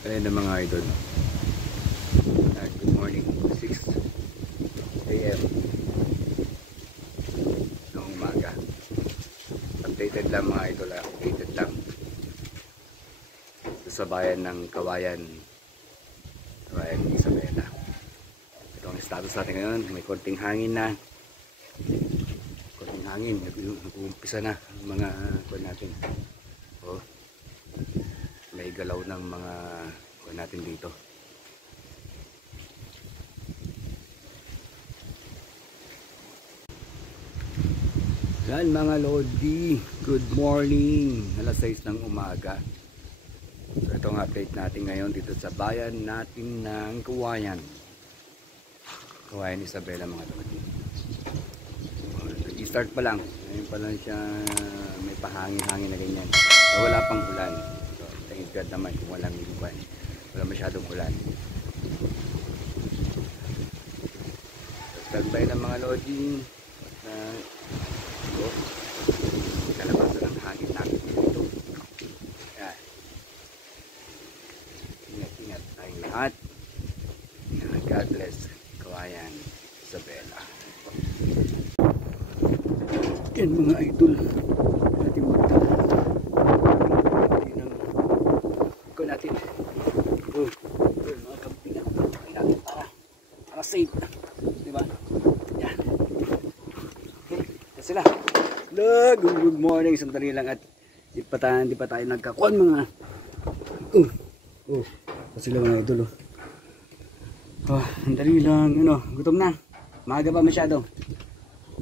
Ayan na mga idol. Good morning, 6 AM ng umaga. Updated lang mga idol, updated lang sa bayan ng Kawayan Isabela. Ito ang status natin ngayon. May konting hangin na, konting hangin, nag-uumpisa na ang mga kuwan natin. May galaw ng mga kuwan natin dito. Yan mga Lodi, good morning. Alas 6 ng umaga. So ito ang update natin ngayon dito sa bayan natin ng Kawayan Isabela mga Lodi. Nag-start pa lang. Ngayon pa lang siya, may pahangin-hangin na ganyan. So wala pang ulan. So thank God naman kung walang ulan. Wala masyadong ulan. Standby ng mga Lodi. Kalabasan ng hangin natin dito. Yan. Ingat tayong lahat. God bless Kawayan Isabela. Yan mga idol, natin magdala ko natin mga camping natin para safe, diba? Yan. Okay, yan sila. Good morning, sandali lang at di pa tayo nagkakuan mga sila mga idol. Sandali lang, gutom na, maaga pa masyado,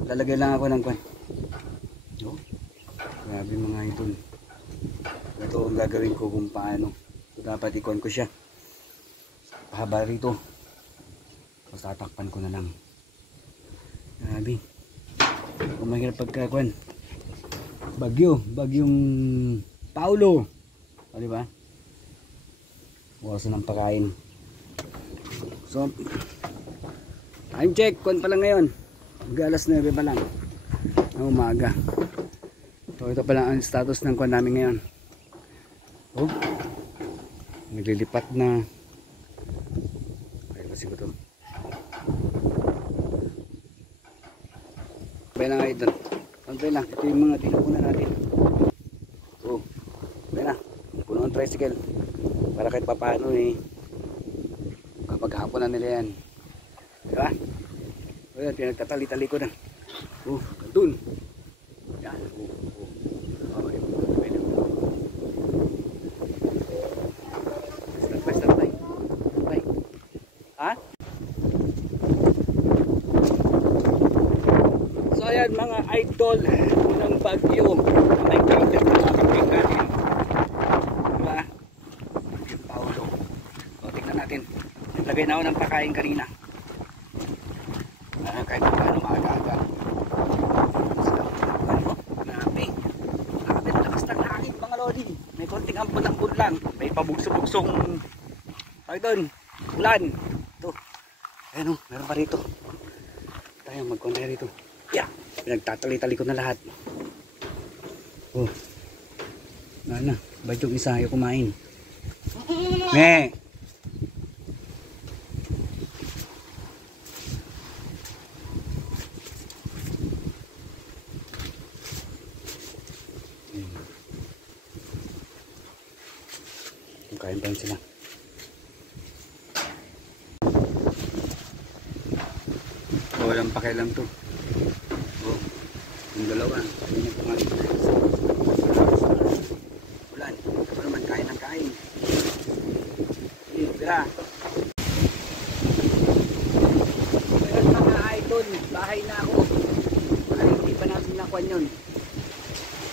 lalagay lang ako ng kuan. Grabe mga idol, ito ang gagawin ko kung paano. So, dapat ikon ko siya pahaba rito, tapos tatakpan ko na lang. Grabe, kung mahirap pagkakuan, bagyong Paulo, diba? Oras ng pagkain. So time check, kuan pa lang ngayon, alas 9 pa lang ng umaga. So ito pa lang ang status ng kuan namin ngayon. Naglilipat na. Ay kasi ko to. Bay lang idol. Pantay lang, ito yung mga tinupunan natin. Bay na, puno ang tricycle para kahit papaano kapag hapon na nila yan, diba? Ayan, pinagtatali-tali ko na. Dun yan. Stop by. Ha? So ayan mga idol, ng bagyo na may counter na makapagping natin, diba? Yung Paulo. So tignan natin, naglagay na ako ng pakain kanina, kahit paano maaga-aga. Grabe lakas ng hangin mga Lodi, may konting ambon-ambon lang, may pabugso-bugsong ulan. Ito, ayan meron pa rito. Tayo magkonta rito. Pinagtatali-tali ko na lahat. Na, ba't yung isa ayaw kumain? Me! Kain pa sila. Walang pakialam to. Yung dalawa, hindi na kumain. Ulan, ito naman kain ng kain. Tira. Pero mga idol, bahay na ako. Hindi pa natin nakuha yun.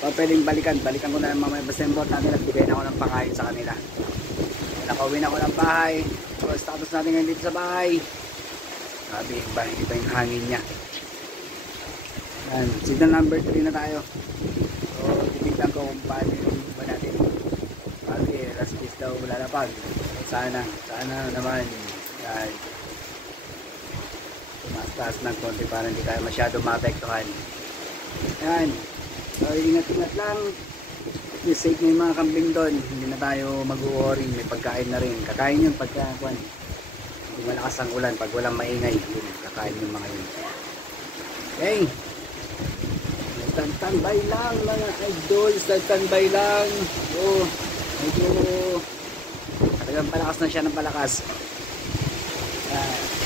Pwedeng balikan ko na mamaya. Basta yung board natin, nagbigay na ako ng pakain sa kanila. Nakauwi na ako ng bahay. So, status natin ngayon dito sa bahay. Sabi, iba yung hangin niya. Yan, signal number 3 na tayo. So, titignan ko kung paano yung iba natin. Sabi, last piece daw lalapag. Sana naman. Yan. Tumaas-taas ng konti para hindi tayo masyado maapektuhan. Yan. So, ingat-ingat lang. safe na yung mga kambing doon. Hindi na tayo mag-worry, may pagkain na rin. Kakain yun pagka hindi malakas ang ulan, pag walang maingay, yun, kakain yung mga yun. Okay, nagtantambay lang mga idol, nagtantambay lang. Oh, medyo talagang palakas na siya ng palakas. Alright.